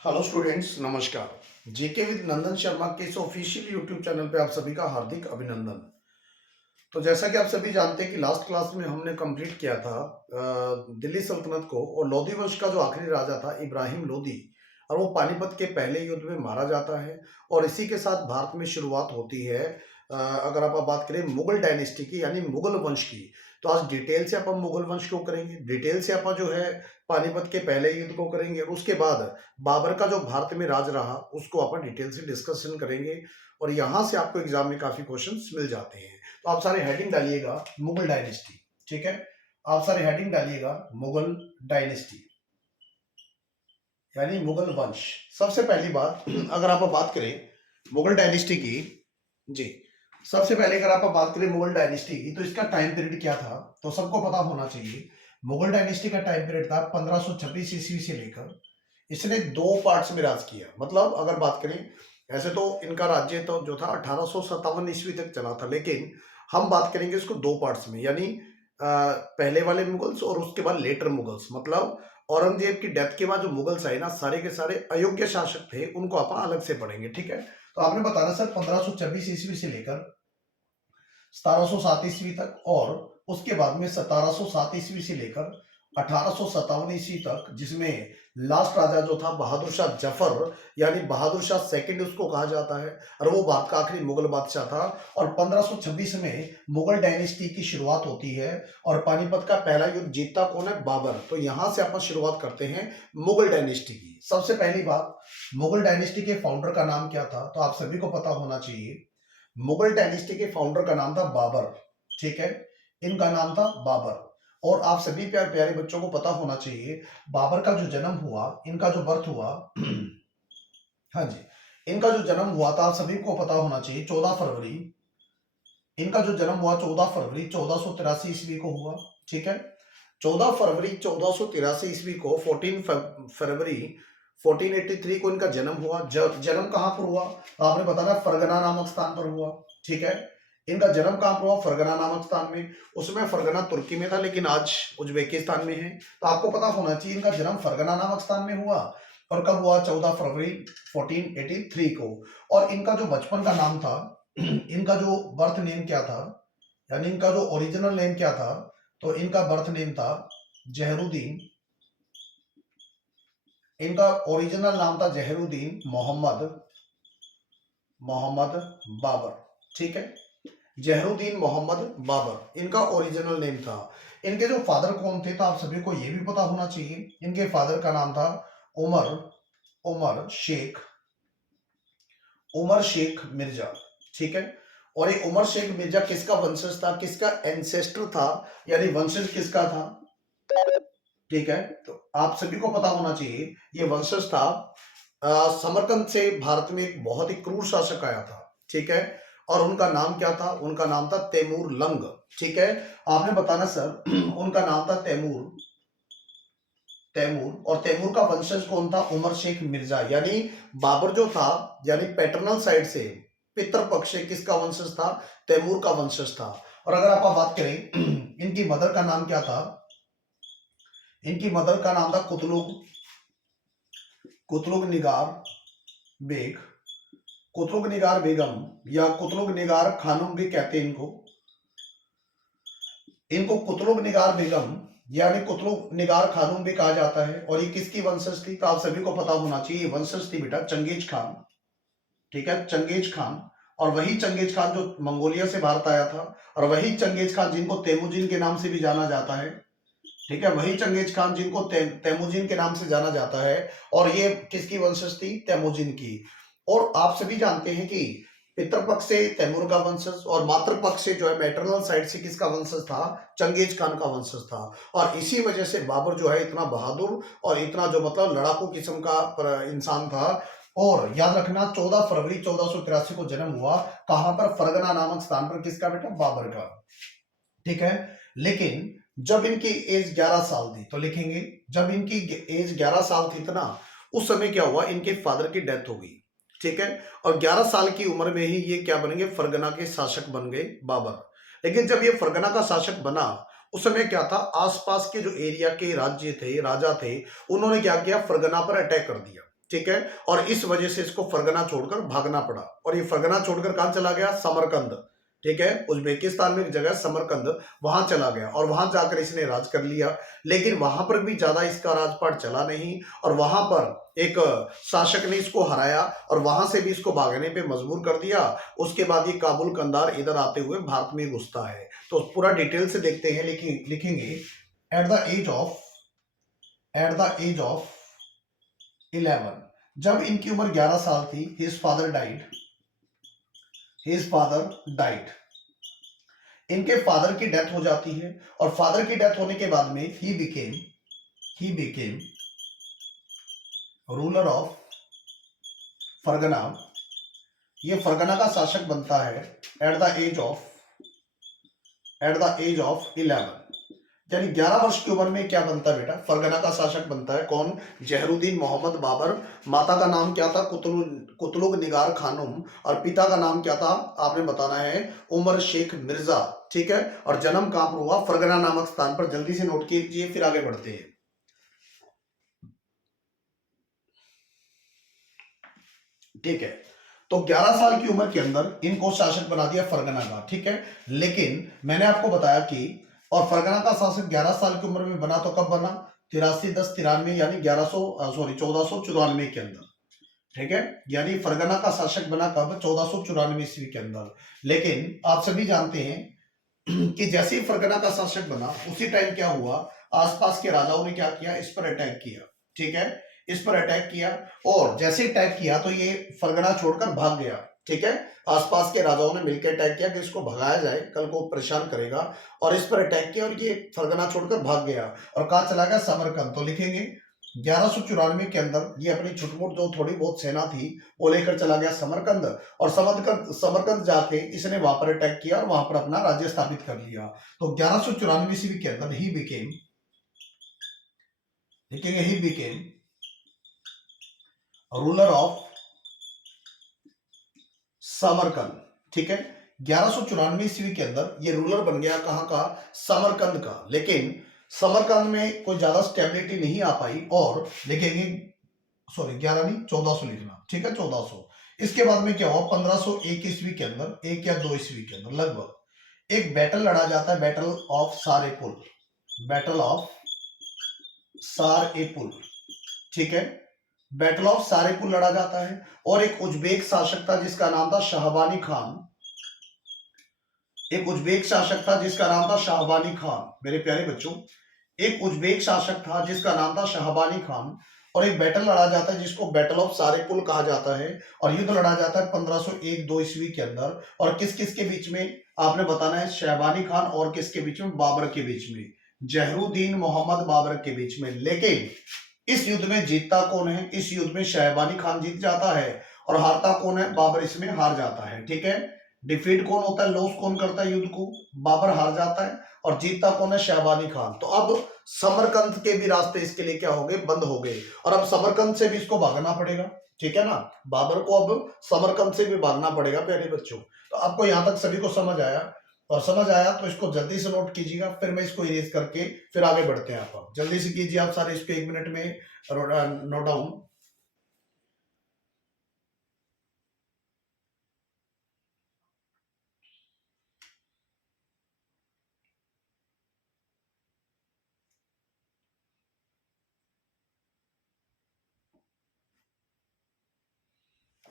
Hello students, नमस्कार। जेके with नंदन शर्मा के इस ऑफिशियल यूट्यूब चैनल पे आप सभी का हार्दिक अभिनंदन। तो जैसा कि आप सभी जानते हैं कि लास्ट क्लास में हमने कंप्लीट किया था दिल्ली सल्तनत को, और लोधी वंश का जो आखिरी राजा था इब्राहिम लोधी, और वो पानीपत के पहले युद्ध में मारा जाता है। और इसी के साथ भारत में शुरुआत होती है, अगर आप बात करें मुगल डायनेस्टी की, यानी मुगल वंश की। तो आज डिटेल से अपन मुगल वंश को करेंगे, डिटेल से अपन जो है पानीपत के पहले युद्ध को करेंगे, और उसके बाद बाबर का जो भारत में राज रहा उसको अपन डिटेल से डिस्कशन करेंगे। और यहाँ से आपको एग्जाम में काफी क्वेश्चंस मिल जाते हैं। तो आप सारे हेडिंग डालिएगा मुगल डायनेस्टी, ठीक है। आप सारे हेडिंग डालिएगा मुगल डायनेस्टी, यानी मुगल वंश। सबसे पहली बात, अगर आप बात करें मुगल डायनेस्टी की, जी, सबसे पहले अगर आप बात करें मुगल डायनेस्टी की, तो इसका टाइम पीरियड क्या था, तो सबको पता होना चाहिए। मुगल डायनेस्टी का टाइम पीरियड था 1526 ईस्वी से लेकर, इसने दो पार्ट्स में राज किया। मतलब अगर बात करें, ऐसे तो इनका राज्य तो जो था 1857 ईस्वी तक चला था, लेकिन हम बात करेंगे इसको दो पार्ट्स में, यानी पहले वाले मुगल्स और उसके बाद लेटर मुगल्स। मतलब औरंगजेब की डेथ के बाद जो मुगल्स आए ना, सारे के सारे अयोग्य शासक थे, उनको अपन अलग से पढ़ेंगे, ठीक है। तो आपने बताना सर 1526 ईस्वी से लेकर 1707 ईस्वी तक, और उसके बाद में 1707 ईस्वी से लेकर 1857 ईस्वी तक, जिसमें लास्ट राजा जो था बहादुर शाह जफर, यानी बहादुर शाह सेकंड उसको कहा जाता है, और वो भारत का आखिरी मुगल बादशाह था। और 1526 में मुगल डायनेस्टी की शुरुआत होती है, और पानीपत का पहला युद्ध जीतता कौन है? बाबर। तो यहां से अपन शुरुआत करते हैं मुगल डायनेस्टी की। सबसे पहली बात, मुगल डायनेस्टी के फाउंडर का नाम क्या था, तो आप सभी को पता होना चाहिए। मुगल डायनेस्टी के फाउंडर का नाम था बाबर, ठीक है। इनका नाम था बाबर। और आप सभी प्यारे प्यारे बच्चों को पता होना चाहिए, बाबर का जो जन्म हुआ, इनका जो बर्थ हुआ हाँ जी, इनका जो जन्म हुआ था, आप सभी को पता होना चाहिए 14 फरवरी। इनका जो जन्म हुआ 14 फरवरी 1483 ईस्वी को हुआ, ठीक है। 14 फरवरी 1483 ईस्वी को 14 फरवरी 1483 को इनका जन्म हुआ। जन्म कहां पर हुआ, तो आपने बताना फरगना नामक स्थान पर हुआ, ठीक है। इनका जन्म कहां पर हुआ? फरगना नामक स्थान में। उसमें फरगना तुर्की में था, लेकिन आज उज्बेकिस्तान में है। तो आपको पता होना चाहिए इनका जन्म फरगना नामक स्थान में हुआ। और कब हुआ? 14 फरवरी 1483 को। और इनका जो बचपन का नाम था, इनका जो बर्थ नेम क्या था, यानी इनका जो ओरिजिनल नेम क्या था, तो इनका बर्थ नेम था जहरुद्दीन। इनका ओरिजिनल नाम था जहरुद्दीन मोहम्मद मोहम्मद बाबर, ठीक है। जहरुद्दीन मोहम्मद बाबर इनका ओरिजिनल नेम था। इनके जो फादर कौन थे, तो आप सभी को यह भी पता होना चाहिए। इनके फादर का नाम था उमर उमर शेख उमर शेख मिर्जा, ठीक है। और ये उमर शेख मिर्जा किसका वंशज था, किसका एंसेस्टर था, यानी वंशज किसका था, ठीक है। तो आप सभी को पता होना चाहिए ये वंशज था समरकंद से। भारत में एक बहुत ही क्रूर शासक आया था, ठीक है। और उनका नाम क्या था? उनका नाम था तैमूर लंग, ठीक है। आपने बताना सर उनका नाम था तैमूर तैमूर और तैमूर का वंशज कौन था? उमर शेख मिर्जा। यानी बाबर जो था, यानी पैटर्नल साइड से, पितृ पक्ष से किसका वंशज था? तैमूर का वंशज था। और अगर आप बात करें इनकी मदर का नाम क्या था, इनकी मदर का नाम था कुतलुग कुतलुग निगार बेग, कुतलुग निगार बेगम, या कुतलुग निगार खानम भी कहते हैं इनको। इनको कुतलुग निगार बेगम यानी कुतलुग निगार खानूम भी कहा जाता है। और ये किसकी वंशज थी, तो आप सभी को पता होना चाहिए वंशज थी बेटा चंगेज खान, ठीक है, चंगेज खान। और वही चंगेज खान जो मंगोलिया से भारत आया था, और वही चंगेज खान जिनको तेमुजिन के नाम से भी जाना जाता है, ठीक है। वही चंगेज खान जिनको तैमूजिन के नाम से जाना जाता है। और ये किसकी वंशज थी? तैमूजिन की। और आप सभी जानते हैं कि पितृपक्ष से तैमूर का वंशज, और मातृपक्ष से जो है मैटरनल साइड से किसका वंशज था? चंगेज खान का वंशज था। और इसी वजह से बाबर जो है इतना बहादुर और इतना जो मतलब लड़ाकू किस्म का इंसान था। और याद रखना 14 फरवरी 1483 को जन्म हुआ। कहां पर? फरगना नामक स्थान पर। किसका बेटा? बाबर का, ठीक है। लेकिन जब इनकी एज 11 साल थी, तो लिखेंगे जब इनकी एज 11 साल थी इतना, उस समय क्या हुआ? इनके फादर की डेथ हो गई, ठीक है। और 11 साल की उम्र में ही ये क्या बनेंगे? फरगना के शासक बन गए बाबर। लेकिन जब ये फरगना का शासक बना, उस समय क्या था, आसपास के जो एरिया के राज्य थे, राजा थे, उन्होंने क्या किया? फरगना पर अटैक कर दिया, ठीक है, और इस वजह से इसको फरगना छोड़कर भागना पड़ा, और ये फरगना छोड़कर कहां चला गया, समरकंद, ठीक है, उज्बेकिस्तान में एक जगह समरकंद, वहां चला गया और वहां जाकर इसने राज कर लिया। लेकिन वहां पर भी ज्यादा इसका राजपाट चला नहीं, और वहां पर एक शासक ने इसको हराया और वहां से भी इसको भागने पे मजबूर कर दिया। उसके बाद ये काबुल कंधार इधर आते हुए भारत में घुसता है। तो पूरा डिटेल से देखते हैं, लिखेंगे एट द एज ऑफ 11, जब इनकी उम्र 11 साल थी, हिज फादर डाइड, इनके फादर की डेथ हो जाती है, और फादर की डेथ होने के बाद में he became ruler of Fergana, ये फरगना का शासक बनता है एट द एज ऑफ 11, यानी 11 वर्ष की उम्र में क्या बनता है बेटा, फरगना का शासक बनता है। कौन, जहरुद्दीन मोहम्मद बाबर। माता का नाम क्या था, कुतलुग निगार खानम, और पिता का नाम क्या था आपने बताना है, उमर शेख मिर्जा, ठीक है। और जन्म कहां पर हुआ, फरगना नामक स्थान पर। जल्दी से नोट कीजिए, फिर आगे बढ़ते हैं। ठीक है, तो 11 साल की उम्र के अंदर इनको शासक बना दिया फरगना का, ठीक है। लेकिन मैंने आपको बताया कि, और फरगना का शासक 11 साल की उम्र में बना, तो कब बना, 83-10-93, यानी 1494 के अंदर, ठीक है। यानी फरगना का शासक बना कब, 1494 ईस्वी के अंदर। लेकिन आप सभी जानते हैं कि जैसे ही फरगना का शासक बना, उसी टाइम क्या हुआ, आसपास के राजाओं ने क्या किया, इस पर अटैक किया, ठीक है, इस पर अटैक किया। और जैसे अटैक किया तो ये फरगना छोड़कर भाग गया, ठीक है। आसपास के राजाओं ने मिलकर अटैक किया कि इसको भगाया जाए, कल को परेशान करेगा, और इस पर अटैक किया, और ये फरगना छोड़कर भाग गया। और कहां चला गया, समरकंद। तो लिखेंगे 1194 के अंदर ये अपनी छुटमुट जो थोड़ी बहुत सेना थी वो लेकर चला गया समरकंद, और समरकंद जाके इसने वहां पर अटैक किया और वहां पर अपना राज्य स्थापित कर लिया। तो 1194 ईस्वी के अंदर he became ruler of Samarkand, ठीक है। 1194 ईस्वी के अंदर ये रूलर बन गया, कहां का, समरकंद का। लेकिन समरकंद में कोई ज्यादा स्टेबिलिटी नहीं आ पाई, और लिखेंगे, सॉरी 11 नहीं 1400 लिखना, ठीक है, 1400। इसके बाद में क्या हुआ, 1501 ईस्वी के अंदर, 1 या 2 ईस्वी के अंदर लगभग, एक बैटल लड़ा जाता है, बैटल ऑफ सार-ए-पुल, ठीक है। बैटल ऑफ सारेपुल लड़ा जाता है, और एक उज्बेक शासक था जिसका नाम था शाहबानी खान, मेरे प्यारे बच्चों, एक उज्बेक शासक था जिसका नाम था शाहबानी खान, और एक बैटल लड़ा जाता है जिसको बैटल ऑफ सारेपुल कहा जाता है, और युद्ध लड़ा जाता है 1501-2 ईस्वी के अंदर। और किस किस के बीच में आपने बताना है, शाहबानी खान और किसके बीच में, बाबर के बीच में, जहरुद्दीन मोहम्मद बाबर के बीच में। लेकिन इस युद्ध में जीतता कौन है, इस युद्ध में शाहबानी खान जीत जाता है, और हारता कौन है, बाबर इसमें हार जाता है, ठीक है। डिफीट कौन होता है, लॉस कौन करता है युद्ध को, बाबर हार जाता है, और जीतता कौन है, शाहबानी खान। तो अब समरकंद के भी रास्ते इसके लिए क्या हो गए, बंद हो गए, और अब समरकंद से भी इसको भागना पड़ेगा, ठीक है ना। बाबर को अब समरकंद से भी भागना पड़ेगा प्यारे बच्चों। तो आपको यहां तक सभी को समझ आया, और समझ आया तो इसको जल्दी से नोट कीजिएगा, फिर मैं इसको इरेज करके फिर आगे बढ़ते हैं। आप जल्दी से कीजिए, आप सारे इसको 1 मिनट में नोट डाउन।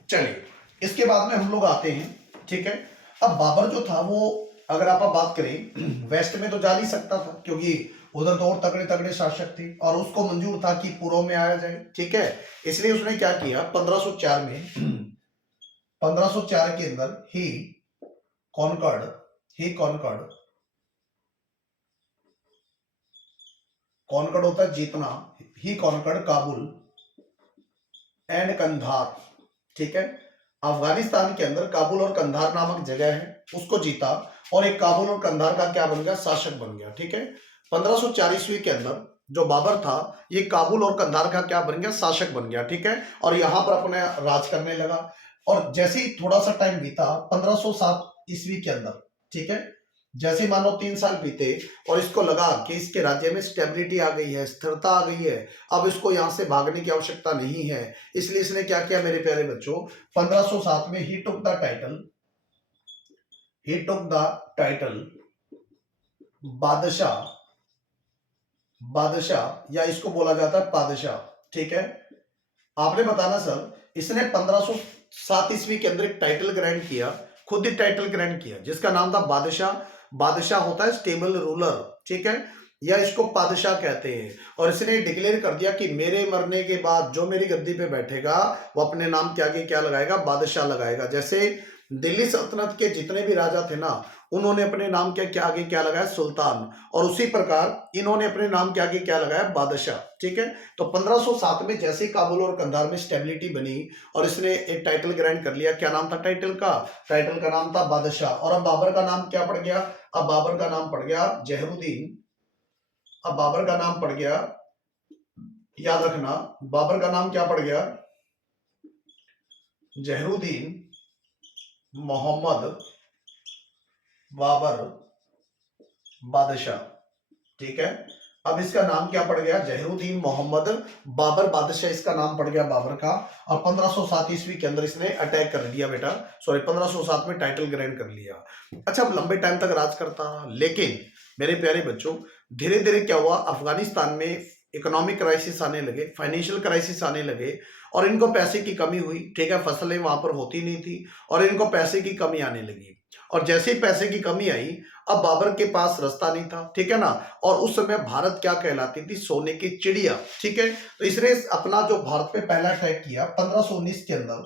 चलिए, इसके बाद में हम लोग आते हैं, ठीक है। अब बाबर जो था वो, अगर आप बात करें, वेस्ट में तो जा नहीं सकता था, क्योंकि उधर तो और तगड़े तगड़े शासक थे, और उसको मंजूर था कि पूर्व में आया जाए, ठीक है। इसलिए उसने क्या किया, 1504 के अंदर ही कॉन्कर्ड होता है जीतना, he conquered Kabul and Kandahar, ठीक है। अफगानिस्तान के अंदर काबुल और कंधार नामक जगह है, उसको जीता, और एक काबुल और कंधार का क्या बन गया, शासक बन गया, ठीक है। 1504 ईस्वी के अंदर जो बाबर था, ये काबुल और कंधार का क्या बन गया, शासक बन गया, ठीक है। और यहां पर अपने राज करने लगा। और जैसे ही थोड़ा सा टाइम बीता, 1507 ईस्वी के अंदर, ठीक है, जैसे मानो 3 साल बीते और इसको लगा कि इसके राज्य में स्टेबिलिटी आ गई है, स्थिरता आ गई है, अब इसको यहां से भागने की आवश्यकता नहीं है, इसलिए इसने क्या किया मेरे प्यारे बच्चों, 1507 में ही टुक द टाइटल बादशाह, या इसको बोला जाता है पादशाह। ठीक है, आपने बताना सर, इसने 1507 ईस्वी के अंदर एक टाइटल ग्रैंड किया, खुद ही टाइटल ग्रैंड किया, जिसका नाम था बादशाह। बादशाह होता है स्टेबल रूलर, ठीक है, या इसको पादशाह कहते हैं। और इसने डिक्लेयर कर दिया कि मेरे मरने के बाद जो मेरी गद्दी पे बैठेगा वो अपने नाम के आगे क्या लगाएगा, बादशाह लगाएगा। जैसे दिल्ली सल्तनत के जितने भी राजा थे ना, उन्होंने अपने नाम के आगे क्या लगाया, सुल्तान, और उसी प्रकार इन्होंने अपने नाम के आगे क्या लगाया, बादशाह। ठीक है, तो 1507 में जैसे ही काबुल और कंधार में स्टेबिलिटी बनी और इसने एक टाइटल ग्रैंड कर लिया, क्या नाम था टाइटल का नाम था बादशाह। और अब बाबर का नाम क्या पड़ गया, अब बाबर का नाम पड़ गया जहरूद्दीन। अब बाबर का नाम पड़ गया, याद रखना, बाबर का नाम क्या पड़ गया, जहरूद्दीन मोहम्मद बाबर बादशाह। ठीक है, अब इसका नाम क्या पड़ गया, जहरूद्दीन मोहम्मद बाबर बादशाह, इसका नाम पड़ गया बाबर का। और 1507 ईस्वी के अंदर इसने अटैक कर दिया बेटा, सॉरी 1507 में टाइटल ग्रैंड कर लिया। अच्छा, अब लंबे टाइम तक राज करता रहा, लेकिन मेरे प्यारे बच्चों धीरे धीरे क्या हुआ, अफगानिस्तान में इकोनॉमिक क्राइसिस आने लगे, फाइनेंशियल क्राइसिस आने लगे, और इनको पैसे की कमी हुई। ठीक है, फसलें वहां पर होती नहीं थी और इनको पैसे की कमी आने लगी। और जैसे ही पैसे की कमी आई, अब बाबर के पास रास्ता नहीं था, ठीक है ना, और उस समय भारत क्या कहलाती थी, सोने की चिड़िया। ठीक है, तो इसने अपना जो भारत पे पहला अटैक किया 1519 के अंदर,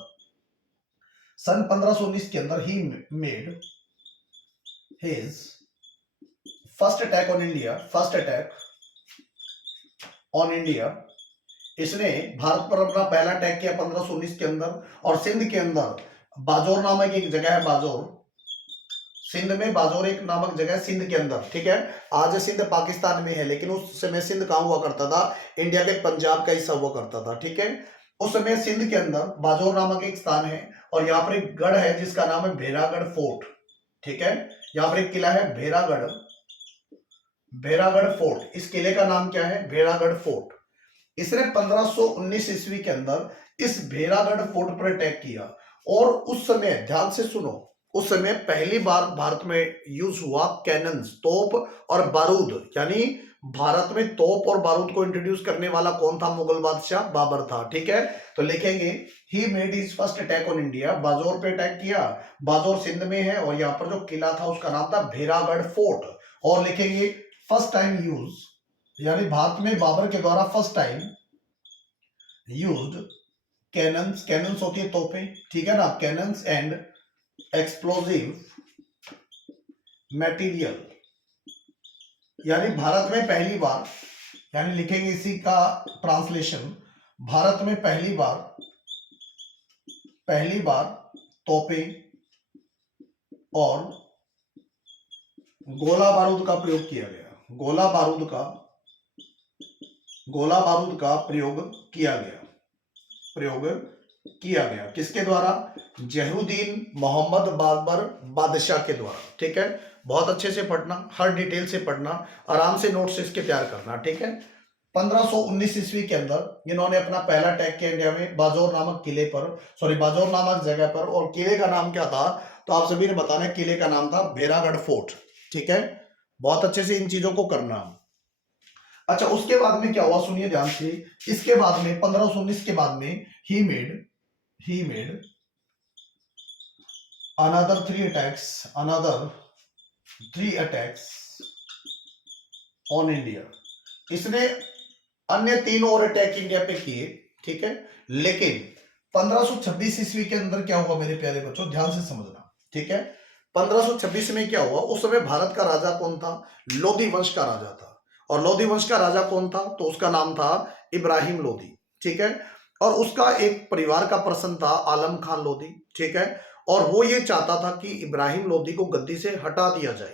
सन 1519 के अंदर he made his first attack on India. इसने भारत पर अपना पहला अटैक किया 1519 के अंदर, और सिंध के अंदर बाजौर नामक एक जगह है, बाजौर, सिंध में बाजौर एक नामक जगह सिंध के अंदर। ठीक है, आज सिंध पाकिस्तान में है, लेकिन उस समय सिंध कहां हुआ करता था, इंडिया के पंजाब का हिस्सा हुआ करता था। ठीक है, उस समय सिंध के अंदर बाजौर नामक एक स्थान है, और यहाँ पर एक गढ़ है जिसका नाम है भेरागढ़ फोर्ट। ठीक है, यहाँ पर एक किला है भेरागढ़ फोर्ट, इस किले का नाम क्या है, भेरागढ़ फोर्ट। इसने 1519 ईस्वी के अंदर इस भेरागढ़ फोर्ट पर अटैक किया, और उस समय ध्यान से सुनो, उस समय पहली बार भारत में यूज हुआ कैनन्स, तोप और बारूद, यानी भारत में तोप और बारूद को इंट्रोड्यूस करने वाला कौन था, मुगल बादशाह बाबर था। ठीक है, तो लिखेंगे he made his first attack on India, Bajaur पे अटैक किया, बाजौर सिंध में है, और यहाँ पर जो किला था उसका नाम था भेरागढ़ फोर्ट। और लिखेंगे फर्स्ट टाइम यूज, यानी भारत में बाबर के द्वारा फर्स्ट टाइम यूज्ड कैनन्स होती है तोपें, ठीक है ना, कैनन्स एंड एक्सप्लोजिव मटेरियल, यानी भारत में पहली बार, यानी लिखेंगे इसी का ट्रांसलेशन, भारत में पहली बार तोपें और गोला बारूद का प्रयोग किया गया, गोला बारूद का प्रयोग किया गया किसके द्वारा, जहरूद्दीन मोहम्मद बाबर बादशाह के द्वारा। ठीक है, बहुत अच्छे से पढ़ना, हर डिटेल से पढ़ना, आराम से नोट्स इसके तैयार करना। ठीक है, 1519 ईस्वी के अंदर इन्होंने अपना पहला अटैक किया इंडिया में, बाजौर नामक किले पर, सॉरी बाजौर नामक जगह पर, और किले का नाम क्या था, तो आप सभी ने बताना, किले का नाम था भेरागढ़ फोर्ट। ठीक है, बहुत अच्छे से इन चीजों को करना। अच्छा, उसके बाद में क्या हुआ, सुनिए ध्यान से, इसके बाद में 1519 के बाद में he made another three attacks on India। इसने अन्य 3 और अटैक इंडिया पे किए। ठीक है, लेकिन 1526 ईस्वी के अंदर क्या हुआ मेरे प्यारे बच्चों, ध्यान से समझना। ठीक है, 1526 में क्या हुआ, उस समय भारत का राजा कौन था, लोधी वंश का राजा था। और लोधी वंश का राजा कौन था, तो उसका नाम था इब्राहिम लोधी। ठीक है, और उसका एक परिवार का पर्सन था आलम खान लोधी। ठीक है, और वो ये चाहता था कि इब्राहिम लोधी को गद्दी से हटा दिया जाए।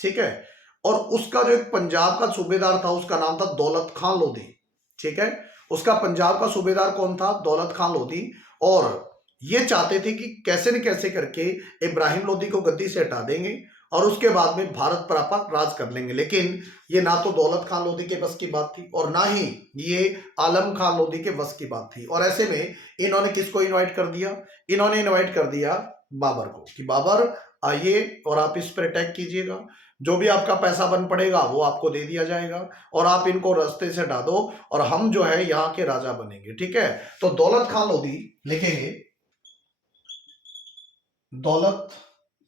ठीक है, और उसका जो एक पंजाब का सूबेदार था उसका नाम था दौलत खान लोधी। ठीक है, उसका पंजाब का सूबेदार कौन था, दौलत खान लोधी। और ये चाहते थे कि कैसे न कैसे करके इब्राहिम लोधी को गद्दी से हटा देंगे और उसके बाद में भारत पर आप राज कर लेंगे। लेकिन ये ना तो दौलत खान लोधी के बस की बात थी और ना ही ये आलम खान लोधी के बस की बात थी। और ऐसे में इन्होंने किसको इनवाइट कर दिया? इन्होंने इनवाइट कर दिया बाबर को कि बाबर आइए और आप इस पर अटैक कीजिएगा, जो भी आपका पैसा बन पड़ेगा वो आपको दे दिया जाएगा और आप इनको रास्ते से हटा दो और हम जो है यहाँ के राजा बनेंगे। ठीक है, तो दौलत खान लोधी लिखेंगे, दौलत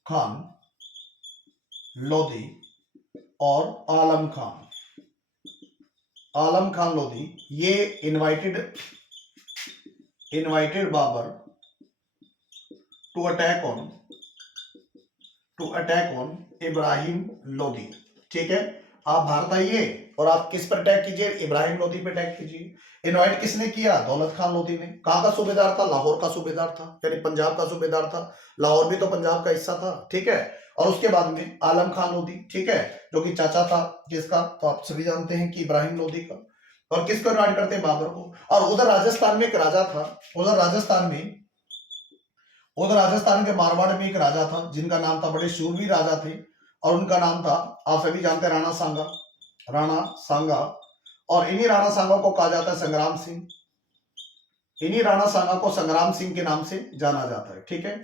खान लोधी और आलम खान लोधी ये invited Babur to attack on Ibrahim Lodi. ठीक है, आप भारत आइए और आप किस पर अटैक कीजिए? इब्राहिम लोधी पे अटैक कीजिए। इनवाइट किसने किया? दौलत खान लोधी ने। कहां का सूबेदार था? लाहौर का सूबेदार था, यानी पंजाब का सूबेदार था। लाहौर भी तो पंजाब का हिस्सा था। ठीक है, और उसके बाद में आलम खान लोधी, ठीक है, जो कि चाचा था किसका? तो आप सभी जानते हैं कि इब्राहिम लोधी का। और किसको इनवाइट करते हैं? बाबर को। और उधर राजस्थान में एक राजा था, उधर राजस्थान के मारवाड़ में एक राजा था जिनका नाम था, बड़े शूरवीर राजा थे और उनका नाम था, आप सभी जानते हैं, राणा सांगा। और इन्हीं राणा सांगा को कहा जाता है संग्राम सिंह। इन्हीं राणा सांगा को संग्राम सिंह के नाम से जाना जाता है। ठीक है,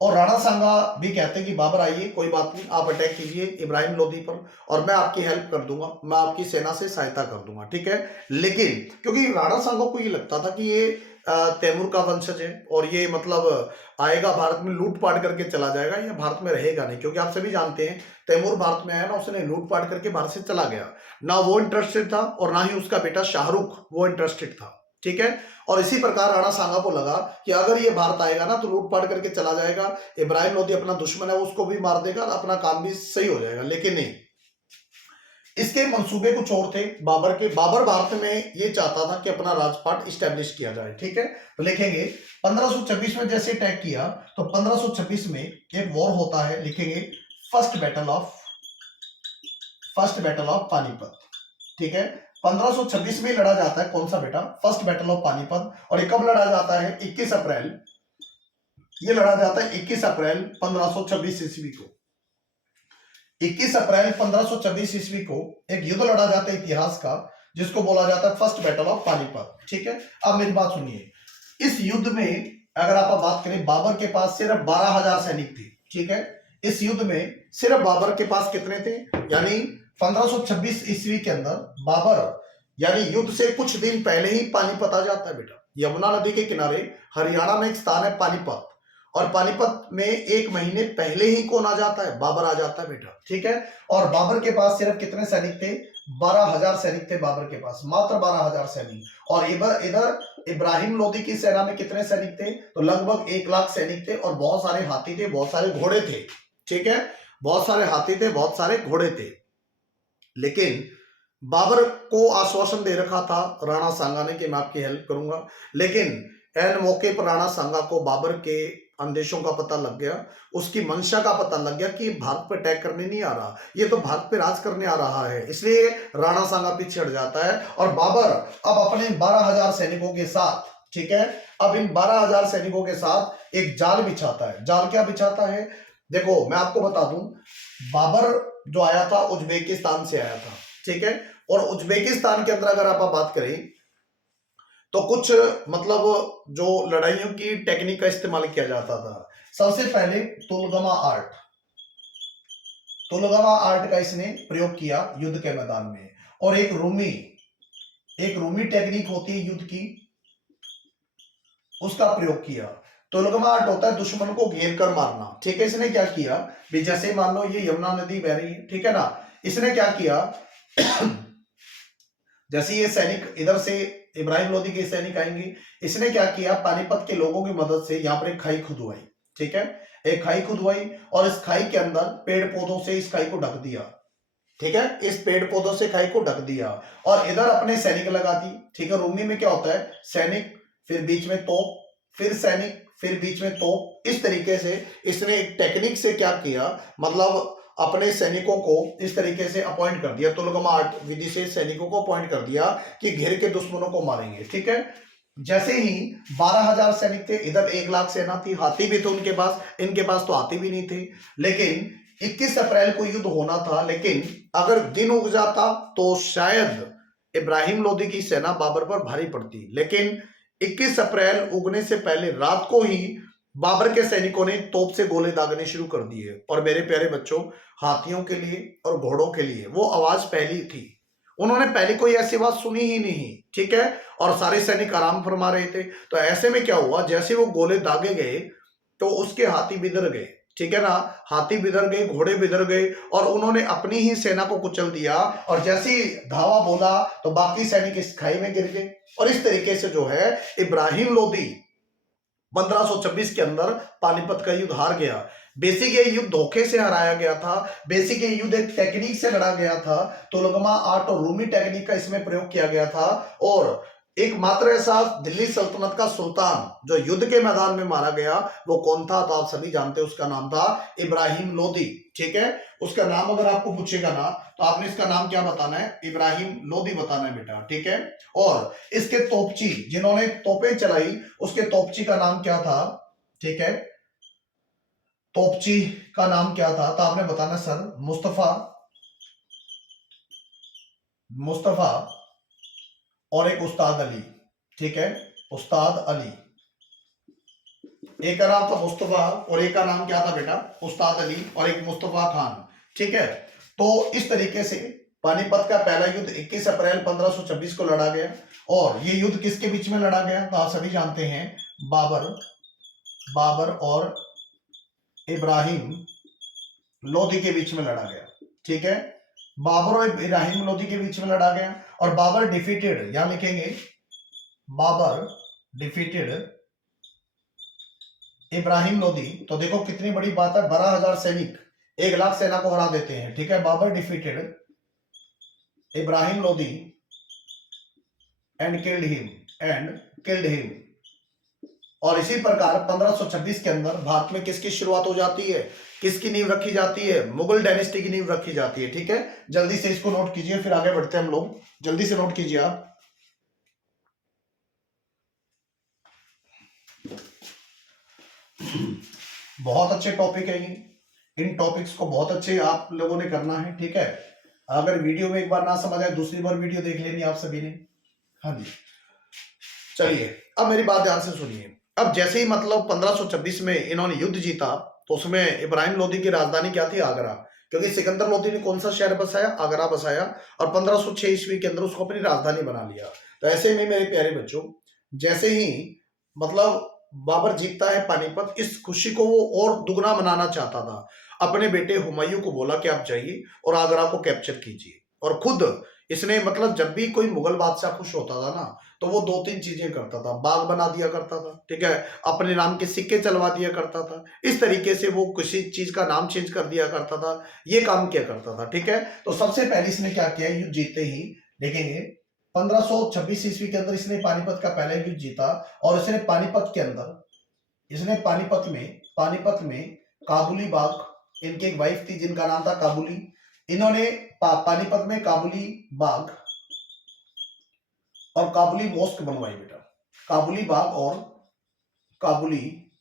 और राणा सांगा भी कहते हैं कि बाबर आइए, कोई बात नहीं, आप अटैक कीजिए इब्राहिम लोधी पर और मैं आपकी हेल्प कर दूंगा, मैं आपकी सेना से सहायता कर दूंगा। ठीक है, लेकिन क्योंकि राणा सांगा को ये लगता था कि ये तैमूर का वंशज है और ये मतलब आएगा भारत में लूटपाट करके चला जाएगा, या भारत में रहेगा नहीं, क्योंकि आप सभी जानते हैं तैमूर भारत में आया ना, उसने लूटपाट करके भारत से चला गया, ना वो इंटरेस्टेड था और ना ही उसका बेटा शाहरुख वो इंटरेस्टेड था। ठीक है, और इसी प्रकार राणा सांगा को लगा कि अगर ये भारत आएगा ना तो लूटपाट करके चला जाएगा, इब्राहिम लोधी अपना दुश्मन है, उसको भी मार देगा, अपना काम भी सही हो जाएगा। लेकिन नहीं, इसके मंसूबे कुछ और थे बाबर के। बाबर भारत में ये चाहता था कि अपना राजपाट स्टैब्लिश किया जाए। ठीक है, तो लिखेंगे 1526 में जैसे अटैक किया तो 1526 में एक वॉर होता है, लिखेंगे फर्स्ट बैटल ऑफ पानीपत। ठीक है, 1526 में लड़ा जाता है, कौन सा बेटा? First battle of Panipat. और ये कब लड़ा जाता है? 21 अप्रैल। ये लड़ा जाता है 21 अप्रैल 1526 ईस्वी को। 21 अप्रैल 1526 ईस्वी को एक युद्ध लड़ा जाता है इतिहास का, जिसको बोला जाता है फर्स्ट बैटल ऑफ पानीपत। ठीक है, अब मेरी बात सुनिए, इस युद्ध में अगर आप बात करें, बाबर के पास सिर्फ 12,000 सैनिक थे। ठीक है, इस युद्ध में सिर्फ बाबर के पास कितने थे? यानी 1526 ईस्वी के अंदर बाबर, यानी युद्ध से कुछ दिन पहले ही पानीपत आ जाता है बेटा। यमुना नदी के किनारे हरियाणा में एक स्थान है पानीपत, और पानीपत में एक महीने पहले ही कौन आ जाता है? बाबर आ जाता है बेटा। ठीक है, और बाबर के पास सिर्फ कितने सैनिक थे? 12,000 सैनिक थे बाबर के पास, मात्र 12,000 सैनिक। और इधर इब्राहिम लोधी की सेना में कितने सैनिक थे? तो लगभग 1 लाख सैनिक थे और बहुत सारे हाथी थे, बहुत सारे घोड़े थे। ठीक है, बहुत सारे हाथी थे, बहुत सारे घोड़े थे। लेकिन बाबर को आश्वासन दे रखा था राणा सांगा ने कि मैं आपकी हेल्प करूंगा, लेकिन एन मौके पर राणा सांगा को बाबर के अंदेशों का पता लग गया, उसकी मंशा का पता लग गया कि भारत पे अटैक करने नहीं आ रहा, ये तो भारत पे राज करने आ रहा है। इसलिए राणा सांगा पीछे हट जाता है और बाबर अब अपने 12,000 सैनिकों के साथ, ठीक है, अब इन 12,000 सैनिकों के साथ एक जाल बिछाता है। जाल क्या बिछाता है? देखो मैं आपको बता दूं, बाबर जो आया था उज्बेकिस्तान से आया था। ठीक है, और उज्बेकिस्तान के अंदर अगर आप बात करें तो कुछ मतलब जो लड़ाइयों की टेक्निक का इस्तेमाल किया जाता था। सबसे पहले तुलगमा आर्ट का इसने प्रयोग किया युद्ध के मैदान में, और एक रूमी टेक्निक होती है युद्ध की, उसका प्रयोग किया। तुलगमा आर्ट होता है दुश्मन को घेर कर मारना। ठीक है, इसने क्या किया भी, जैसे मान लो ये यमुना नदी बह रही है, ठीक है ना, इसने क्या किया जैसे ये सैनिक इधर से इब्राहिम लोधी के सैनिक आएंगे, इसने क्या किया, पानीपत के लोगों की मदद से यहाँ पर एक खाई खुदवाई। ठीक है, एक खाई खुदवाई और इस खाई के अंदर पेड़ पौधों से इस खाई को ढक दिया। ठीक है, इस पेड़ पौधों से खाई को ढक दिया और इधर अपने सैनिक लगा दी। ठीक है, रूमी में क्या होता है, सैनिक फिर बीच में तोप, फिर सैनिक फिर बीच में तोप। इस तरीके से इसने एक टेक्निक से क्या किया, मतलब अपने सैनिकों को इस तरीके से अपॉइंट कर दिया, तुलगमा आर्ट विधि से सैनिकों को अपॉइंट कर दिया कि घेर के दुश्मनों को मारेंगे। ठीक है, जैसे ही 12,000 सैनिक थे, इधर 1 लाख सेना थी, हाथी भी थे उनके पास, इनके पास तो हाथी भी नहीं थे, लेकिन 21 अप्रैल को युद्ध होना था, लेकिन अगर दिन उग जाता तो शायद इब्राहिम लोदी की सेना बाबर पर भारी पड़ती, लेकिन 21 अप्रैल उगने से पहले रात को ही बाबर के सैनिकों ने तोप से गोले दागने शुरू कर दिए। और मेरे प्यारे बच्चों, हाथियों के लिए और घोड़ों के लिए वो आवाज पहली थी, उन्होंने पहले कोई ऐसी बात सुनी ही नहीं, ठीक है। और सारे सैनिक आराम फरमा रहे थे। तो ऐसे में क्या हुआ, जैसे वो गोले दागे गए तो उसके हाथी बिदर गए, ठीक है ना। हाथी बिदर गए, घोड़े बिदर गए, और उन्होंने अपनी ही सेना को कुचल दिया। और जैसे ही धावा बोला तो बाकी सैनिक इस खाई में गिर गए। और इस तरीके से जो है इब्राहिम लोदी 1526 के अंदर पानीपत का युद्ध हार गया। बेसिक ये युद्ध धोखे से हराया गया था। बेसिक ये युद्ध एक टेक्निक से लड़ा गया था। तुलगमा आर्ट और रूमी टेक्निक का इसमें प्रयोग किया गया था। और एकमात्र ऐसा दिल्ली सल्तनत का सुल्तान जो युद्ध के मैदान में मारा गया वो कौन था, तो आप सभी जानते हैं, उसका नाम था इब्राहिम लोदी, ठीक है। उसका नाम अगर आपको पूछेगा ना तो आपने इसका नाम क्या बताना है, इब्राहिम लोदी बताना है बेटा, ठीक है। और इसके तोपची जिन्होंने तोपें चलाई उसके तोपची का नाम क्या था, ठीक है। तोपची का नाम क्या था, तो आपने बताना सर मुस्तफा, मुस्तफा और एक उस्ताद अली, ठीक है, उस्ताद अली। एक का नाम था मुस्तफा और एक का नाम क्या था बेटा, उस्ताद अली, और एक मुस्तफा खान, ठीक है। तो इस तरीके से पानीपत का पहला युद्ध 21 अप्रैल 1526 को लड़ा गया। और ये युद्ध किसके बीच में लड़ा गया, तो आप सभी जानते हैं, बाबर और इब्राहिम लोदी के बीच में लड़ा गया, ठीक है। बाबर और इब्राहिम लोदी के बीच में लड़ा गया। और बाबर डिफीटेड, यहां लिखेंगे बाबर डिफीटेड इब्राहिम लोदी। तो देखो कितनी बड़ी बात है, 12,000 सैनिक 1 लाख सेना को हरा देते हैं, ठीक है। Babur defeated Ibrahim Lodi and killed him. और इसी प्रकार 1526 के अंदर भारत में किसकी शुरुआत हो जाती है, किसकी नींव रखी जाती है, मुगल डायनेस्टी की नींव रखी जाती है, ठीक है। जल्दी से इसको नोट कीजिए, फिर आगे बढ़ते हैं हम लोग, जल्दी से नोट कीजिए आप। बहुत अच्छे टॉपिक है ये, इन टॉपिक्स को बहुत अच्छे आप लोगों ने करना है, ठीक है। अगर वीडियो में एक बार ना समझ आए दूसरी बार वीडियो देख लेनी आप सभी ने। हाँ जी, चलिए अब मेरी बात ध्यान से सुनिए। अब जैसे ही मतलब 1526 में इन्होंने युद्ध जीता तो उसमें इब्राहिम लोदी की राजधानी क्या थी, आगरा, क्योंकि सिकंदर लोदी ने कौन सा शहर बसाया, आगरा बसाया, और 1506 ईस्वी के अंदर उसको अपनी राजधानी बना लिया। तो ऐसे में मेरे प्यारे बच्चों, जैसे ही मतलब बाबर जीतता है पानीपत, इस खुशी को वो और दुगना मनाना चाहता था। अपने बेटे हुमायूं को बोला कि आप जाइए और आगरा को कैप्चर कीजिए। और खुद इसने मतलब जब भी कोई मुगल बादशाह खुश होता था ना तो वो 2-3 चीजें करता था, बाग बना दिया करता था, ठीक है, अपने नाम के सिक्के चलवा दिया करता था, इस तरीके से वो किसी चीज का नाम चेंज कर दिया करता था, ये काम किया करता था, ठीक है। तो सबसे पहले इसने क्या किया, युद्ध जीतते ही देखेंगे 1526 ईस्वी के अंदर इसने पानीपत का पहला युद्ध जीता। और इसने पानीपत के अंदर, इसने पानीपत में काबुली बाग, इनकी एक वाइफ थी जिनका नाम था काबुली, इन्होंने पानीपत में काबुली बाग और काबुली मॉस्क बनवाई बेटा। काबुली बाग और काबुली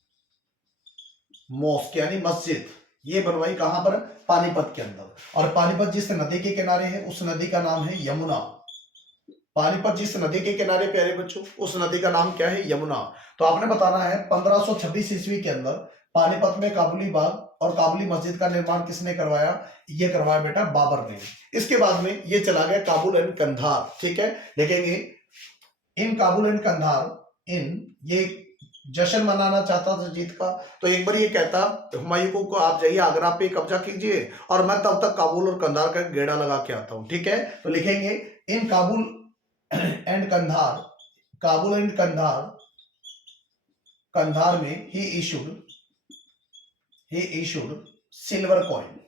मॉस्क यानी मस्जिद, ये बनवाई कहां पर, पानीपत के अंदर। और पानीपत जिस नदी के किनारे है उस नदी का नाम है यमुना। पानीपत जिस नदी के किनारे प्यारे बच्चों, उस नदी का नाम क्या है, यमुना। तो आपने बताना है 1526 ईस्वी के अंदर पानीपत में काबुली बाग और काबुली मस्जिद का निर्माण किसने करवाया, ये करवाया बेटा बाबर ने। इसके बाद में ये चला गया काबुल एंड कंधार, ठीक है। देखेंगे इन काबुल एंड कंधार, इन ये जश्न मनाना चाहता था जीत का। तो एक बार ये कहता हुमायूं को आप जाइए आगरा पे कब्जा कीजिए और मैं तब तक काबुल और कंधार का गेड़ा लगा के आता हूं, ठीक है। तो लिखेंगे इन काबुल एंड कंधार, काबुल एंड कंधार, कंधार में ही इशूड सिल्वर कॉइन।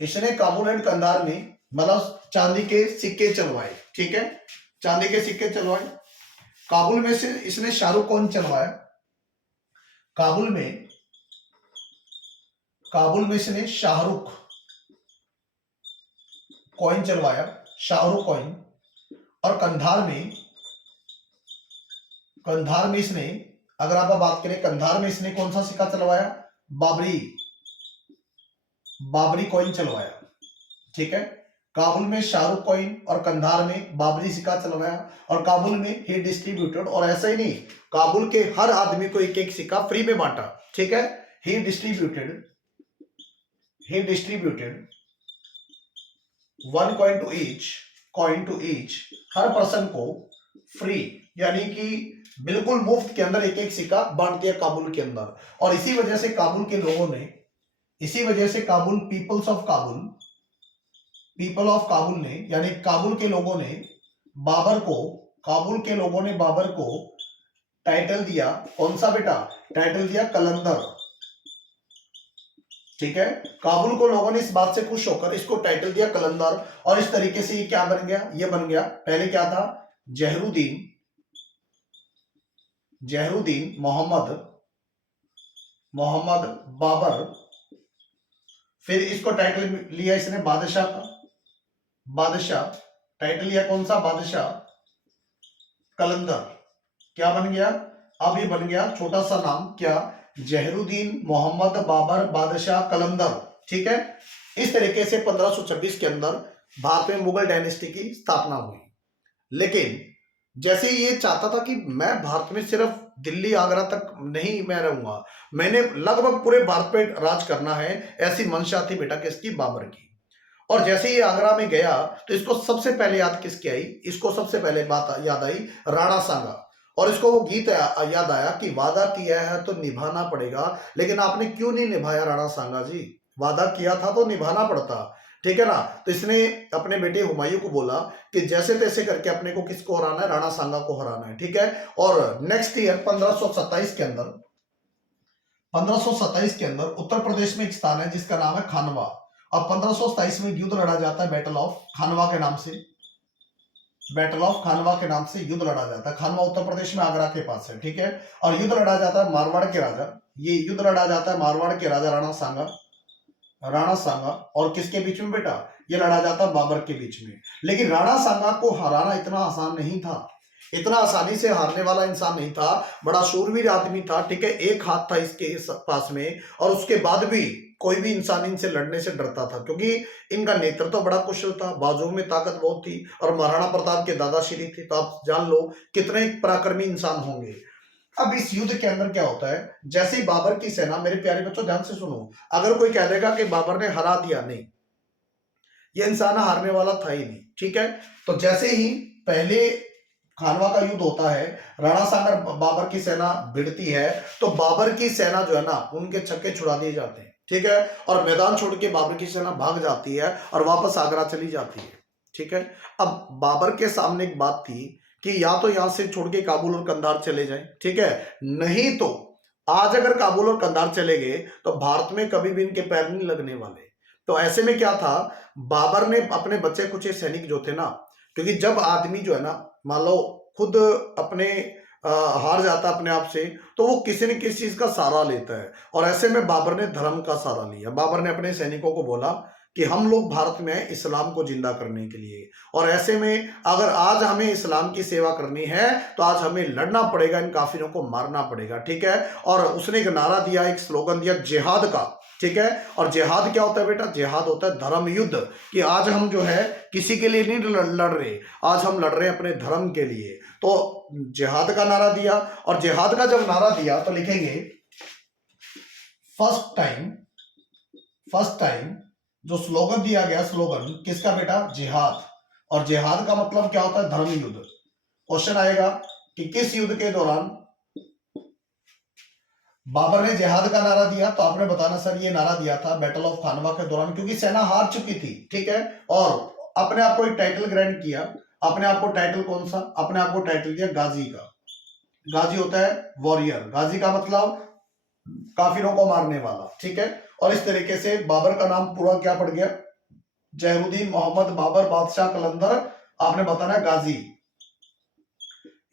इसने काबुल एंड कंधार में मतलब चांदी के सिक्के चलवाए, ठीक है, चांदी के सिक्के चलवाए। काबुल में से इसने शाहरुख कौन चलवाया, काबुल में इसने शाहरुख कॉइन चलवाया, शाहरुख कॉइन। और कंधार में इसने, अगर आप बात करें कंधार में इसने कौन सा सिक्का चलवाया, बाबरी बाबरी कॉइन चलवाया, ठीक है। काबुल में शाहरुख कॉइन और कंधार में बाबरी सिक्का चलवाया और काबुल में ही डिस्ट्रीब्यूटेड, और ऐसा ही नहीं, काबुल के हर आदमी को एक एक सिक्का फ्री में बांटा, ठीक है। He distributed 1 coin to each, हर पर्सन को फ्री, यानी कि बिल्कुल मुफ्त के अंदर एक एक सिक्का बांट दिया काबुल के अंदर। और इसी वजह से काबुल के लोगों ने, इसी वजह से काबुल पीपल ऑफ काबुल ने, यानी काबुल के लोगों ने बाबर को टाइटल दिया, कौन सा बेटा, टाइटल दिया कलंदर, ठीक है। काबुल को लोगों ने इस बात से खुश होकर इसको टाइटल दिया कलंदर, और इस तरीके से ये क्या बन गया, ये बन गया, पहले क्या था, जहरूद्दीन मोहम्मद बाबर, फिर इसको टाइटल लिया इसने बादशाह, टाइटल लिया कौन सा, बादशाह कलंदर, क्या बन गया, अब ये बन गया छोटा सा नाम, क्या, जहरूद्दीन मोहम्मद बाबर बादशाह कलंदर, ठीक है। इस तरीके से 1526 के अंदर भारत में मुगल डायनेस्टी की स्थापना हुई। लेकिन जैसे ये चाहता था कि मैं भारत में सिर्फ दिल्ली आगरा तक नहीं मैं रहूंगा, मैंने लगभग पूरे भारत पे राज करना है, ऐसी मंशा थी बेटा किसकी, बाबर की। और जैसे ही आगरा में गया तो इसको सबसे पहले याद किसकी आई, इसको सबसे पहले बात याद आई राणा सांगा, और इसको वो गीत याद आया कि वादा किया है तो निभाना पड़ेगा, लेकिन आपने क्यों नहीं निभाया राणा सांगा जी, वादा किया था तो निभाना पड़ता, ठीक है ना। तो इसने अपने बेटे हुमायूं को बोला कि जैसे तैसे करके अपने को किसको हराना है, राणा सांगा को हराना है, ठीक है। और नेक्स्ट ईयर 1527 के अंदर उत्तर प्रदेश में एक स्थान है जिसका नाम है खानवा, और 1527 में युद्ध लड़ा जाता है बैटल ऑफ खानवा के नाम से युद्ध लड़ा जाता है। खानवा उत्तर प्रदेश में आगरा के पास है, ठीक है। और युद्ध लड़ा जाता है मारवाड़ के राजा, ये युद्ध लड़ा जाता है मारवाड़ के राजा राणा सांगा और किसके बीच में बेटा, ये लड़ा जाता बाबर के बीच में। लेकिन राणा सांगा को हराना इतना आसान नहीं था, इतना आसानी से हारने वाला इंसान नहीं था, बड़ा शूरवीर आदमी था, ठीक है। एक हाथ था इसके पास में, और उसके बाद भी कोई भी इंसान इनसे लड़ने से डरता था, क्योंकि इनका नेतृत्व तो बड़ा कुशल था, बाजुओं में ताकत बहुत थी, और महाराणा प्रताप के दादाश्री थे, तो आप जान लो कितने पराक्रमी इंसान होंगे। अब इस युद्ध के अंदर क्या होता है, जैसे ही बाबर की सेना, मेरे प्यारे बच्चों ध्यान से सुनो, अगर कोई कह देगा कि बाबर ने हरा दिया, नहीं, ये इंसान हारने वाला था ही नहीं, ठीक है। तो जैसे ही पहले खानवा का युद्ध होता है, राणा सांगा बाबर की सेना भिड़ती है, तो बाबर की सेना जो है ना, उनके छक्के छुड़ा दिए जाते हैं, ठीक है। और मैदान छोड़ के बाबर की सेना भाग जाती है और वापस आगरा चली जाती है, ठीक है। अब बाबर के सामने एक बात थी कि या तो यहां से छोड़ के काबुल और कंधार चले जाएं, ठीक है, नहीं तो आज अगर काबुल और कंधार चले गए तो भारत में कभी भी इनके पैर नहीं लगने वाले। तो ऐसे में क्या था, बाबर ने अपने बच्चे कुछ सैनिक जो थे ना, क्योंकि जब आदमी जो है ना, मान लो खुद अपने हार जाता अपने आप से, तो वो किसी न किसी चीज का सहारा लेता है, और ऐसे में बाबर ने धर्म का सहारा लिया। बाबर ने अपने सैनिकों को बोला कि हम लोग भारत में हैं इस्लाम को जिंदा करने के लिए, और ऐसे में अगर आज हमें इस्लाम की सेवा करनी है तो आज हमें लड़ना पड़ेगा, इन काफिरों को मारना पड़ेगा, ठीक है। और उसने एक नारा दिया, एक स्लोगन दिया जिहाद का, ठीक है। और जिहाद क्या होता है बेटा, जिहाद होता है धर्म युद्ध, कि आज हम जो है किसी के लिए नहीं लड़ रहे, आज हम लड़ रहे हैं अपने धर्म के लिए। तो जिहाद का नारा दिया, और जिहाद का जब नारा दिया तो लिखेंगे फर्स्ट टाइम जो स्लोगन दिया गया, स्लोगन किसका बेटा, जिहाद। और जिहाद का मतलब क्या होता है, धर्म युद्ध। क्वेश्चन आएगा कि किस युद्ध के दौरान बाबर ने जिहाद का नारा दिया, तो आपने बताना सर ये नारा दिया था बैटल ऑफ खानवा के दौरान, क्योंकि सेना हार चुकी थी, ठीक है। और अपने आप को एक टाइटल ग्रांट किया, अपने आप को टाइटल कौन सा, अपने आप को टाइटल दिया गाजी का। गाजी होता है वॉरियर, गाजी का मतलब काफिरों को मारने वाला, ठीक है। और इस तरीके से बाबर का नाम पूरा क्या पड़ गया, जहरूद्दीन मोहम्मद बाबर बादशाह कलंदर, आपने बताना गाजी,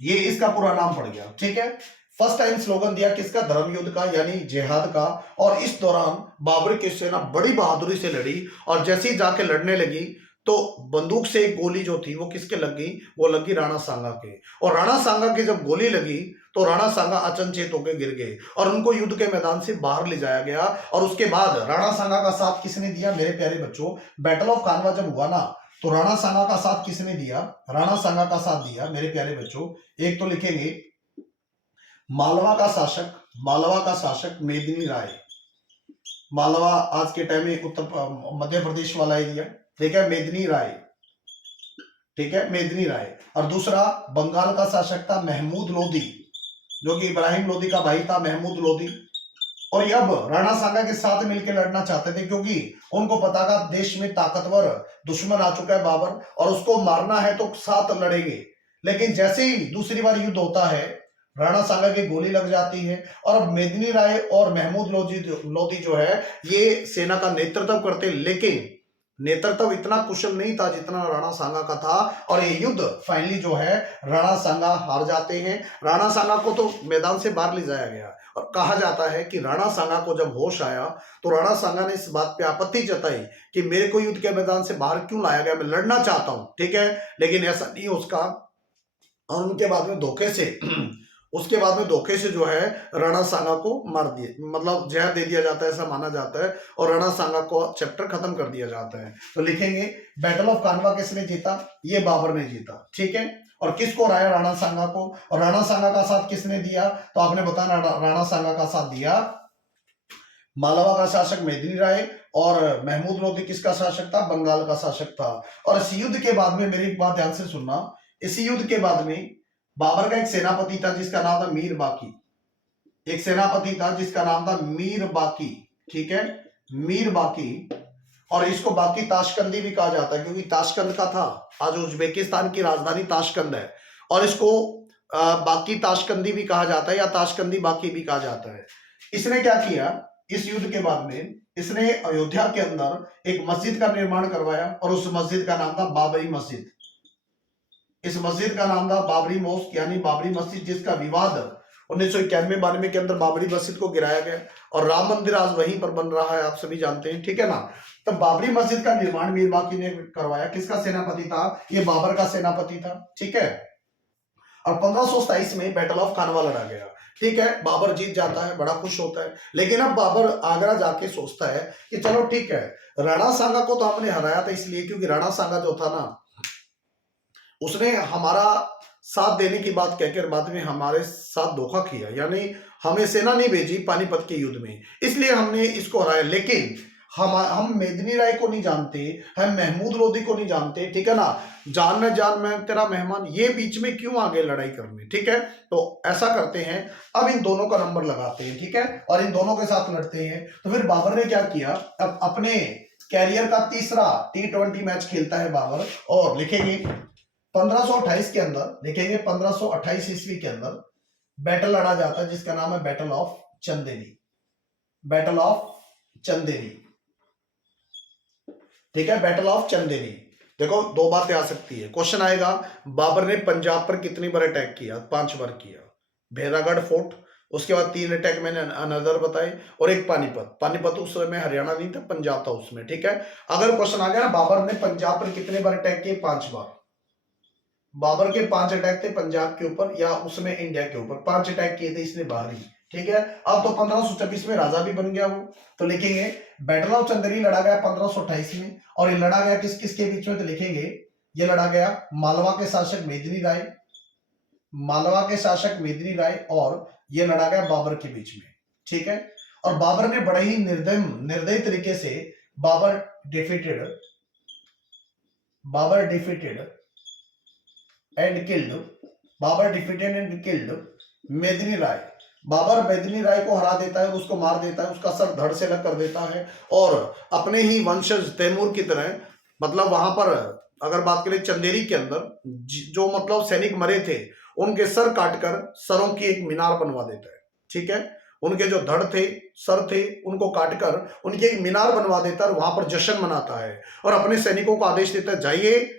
ये इसका पूरा नाम पड़ गया, ठीक है। फर्स्ट टाइम स्लोगन दिया किसका, धर्म युद्ध का, यानी जिहाद का। और इस दौरान बाबर की सेना बड़ी बहादुरी से लड़ी, और जैसे ही जाके लड़ने लगी तो बंदूक से एक गोली जो थी वो किसके लग गई, वो लगी राणा सांगा के। और राणा सांगा की जब गोली लगी तो राणा सांगा अचंचेत होकर गिर गए और उनको युद्ध के मैदान से बाहर ले जाया गया। और उसके बाद राणा सांगा का साथ किसने दिया मेरे प्यारे बच्चों? बैटल ऑफ खानवा जब हुआ ना, तो राणा सांगा का साथ किसने दिया? राणा सांगा का साथ दिया मेरे प्यारे बच्चों, एक तो लिखेंगे मालवा का शासक, मालवा का शासक मेदिनी राय। मालवा आज के टाइम में उत्तर मध्य प्रदेश वाला एरिया, ठीक है, मेदिनी राय, ठीक है, मेदिनी राय। और दूसरा बंगाल का शासक था महमूद लोदी, जो कि इब्राहिम लोदी का भाई था, महमूद लोदी। और ये अब राणा सांगा के साथ मिलकर लड़ना चाहते थे, क्योंकि उनको पता था देश में ताकतवर दुश्मन आ चुका है बाबर, और उसको मारना है तो साथ लड़ेंगे। लेकिन जैसे ही दूसरी बार युद्ध होता है, राणा सांगा की गोली लग जाती है, और अब मेदिनी राय और महमूद लोदी जो है ये सेना का नेतृत्व करते, लेकिन नेतृत्व इतना कुशल नहीं था जितना राणा सांगा का था। और ये युद्ध फाइनली जो है राणा सांगा हार जाते हैं। राणा सांगा को तो मैदान से बाहर ले जाया गया, और कहा जाता है कि राणा सांगा को जब होश आया तो राणा सांगा ने इस बात पे आपत्ति जताई कि मेरे को युद्ध के मैदान से बाहर क्यों लाया गया, मैं लड़ना चाहता हूं, ठीक है, लेकिन ऐसा नहीं उसका। और उनके बाद में धोखे से उसके बाद में धोखे से जो है राणा सांगा को मार दिए, मतलब जहर दे दिया जाता है, ऐसा माना जाता है, और राणा सांगा को चैप्टर खत्म कर दिया जाता है। तो लिखेंगे बैटल ऑफ खानवा किसने जीता? ये बाबर ने जीता, ठीक है। और किसको हराया? राणा सांगा को। और राणा सांगा का साथ किसने दिया? तो आपने बताया राणा सांगा का साथ दिया मालवा का शासक मेदिनी राय, और महमूद लोदी किसका शासक था? बंगाल का शासक था। और इस युद्ध के बाद में मेरी एक बात ध्यान से सुनना, इस युद्ध के बाद में बाबर का एक सेनापति था जिसका नाम था मीर बाकी, एक सेनापति था जिसका नाम था मीर बाकी, ठीक है, मीर बाकी। और इसको बाकी ताशकंदी भी कहा जाता है, क्योंकि ताशकंद का था, आज उज्बेकिस्तान की राजधानी ताशकंद है, और इसको बाकी ताशकंदी भी कहा जाता है, या ताशकंदी बाकी भी कहा जाता है। इसने क्या किया? इस युद्ध के बाद में इसने अयोध्या के अंदर एक मस्जिद का निर्माण करवाया, और उस मस्जिद का नाम था बाबरी मस्जिद। इस मस्जिद का नाम था बाबरी मॉस्क, यानी बाबरी मस्जिद, जिसका विवाद 1991-92 के अंदर बाबरी मस्जिद को गिराया गया, और राम मंदिर आज वहीं पर बन रहा है, आप सभी जानते हैं, ठीक है ना। तो बाबरी मस्जिद का निर्माण मीर बाकी ने करवाया। किसका सेनापति था? ये बाबर का सेनापति था, ठीक है। और 1527 में बैटल ऑफ खानवा लड़ा गया, ठीक है, बाबर जीत जाता है, बड़ा खुश होता है। लेकिन अब बाबर आगरा जाके सोचता है कि चलो ठीक है, राणा सांगा को तो हमने हराया था इसलिए क्योंकि राणा सांगा जो था ना, उसने हमारा साथ देने की बात कहकर बाद में हमारे साथ धोखा किया, यानी हमें सेना नहीं भेजी पानीपत के युद्ध में, इसलिए हमने इसको हराया। लेकिन हम मेदिनी राय को नहीं जानते, हम महमूद लोदी को नहीं जानते, ठीक है ना, जान में जान में तेरा मेहमान, ये बीच में क्यों आगे लड़ाई करने, ठीक है। तो ऐसा करते हैं, अब इन दोनों का नंबर लगाते हैं, ठीक है, और इन दोनों के साथ लड़ते हैं। तो फिर बाबर ने क्या किया? अब अपने कैरियर का तीसरा T20 मैच खेलता है बाबर, और लिखेंगे 1528 के अंदर, लिखेंगे 1528 ईस्वी के अंदर बैटल लड़ा जाता है जिसका नाम है battle of Chanderi, battle of Chanderi, ठीक है, बैटल ऑफ चंदेरी। देखो दो बातें आ सकती है, क्वेश्चन आएगा बाबर ने पंजाब पर कितनी बार अटैक किया? 5 बार किया। भेरागढ़ फोर्ट, उसके बाद 3 अटैक मैंने अनदर बताए, और एक पानीपत। पानीपत उस समय हरियाणा नहीं था, पंजाब था उसमें, ठीक है। अगर क्वेश्चन आ गया बाबर ने पंजाब पर कितने बार अटैक किए? 5 बार। बाबर के 5 अटैक थे पंजाब के ऊपर या उसमें इंडिया के ऊपर, 5 अटैक किए थे इसने बाहरी, ठीक है। अब तो 1526 में राजा भी बन गया वो। तो लिखेंगे बैटल ऑफ चंदेरी लड़ा गया 1528 में, और ये लड़ा गया किस किस के बीच में? तो लिखेंगे ये लड़ा गया मालवा के शासक मेदिनी राय, मालवा के शासक मेदिनी राय, और ये लड़ा गया बाबर के बीच में, ठीक है। और बाबर ने बड़े ही निर्दयी तरीके से Babur defeated and killed, Babur defeated and killed Medini Rai. Babar मेदिनी राय को हरा देता है, उसको मार देता है, उसका सर धड़ से अलग कर देता है, और अपने ही वंशज तैमूर की तरह, मतलब वहां पर अगर बात करें चंदेरी के अंदर जो मतलब सैनिक मरे थे उनके सर काटकर सरों की एक मीनार बनवा देता है, ठीक है। उनके जो धड़ थे, सर थे, उनको काटकर उनकी एक मीनार बनवा देता है, वहां पर जश्न मनाता है, और अपने सैनिकों को आदेश देता है जाइए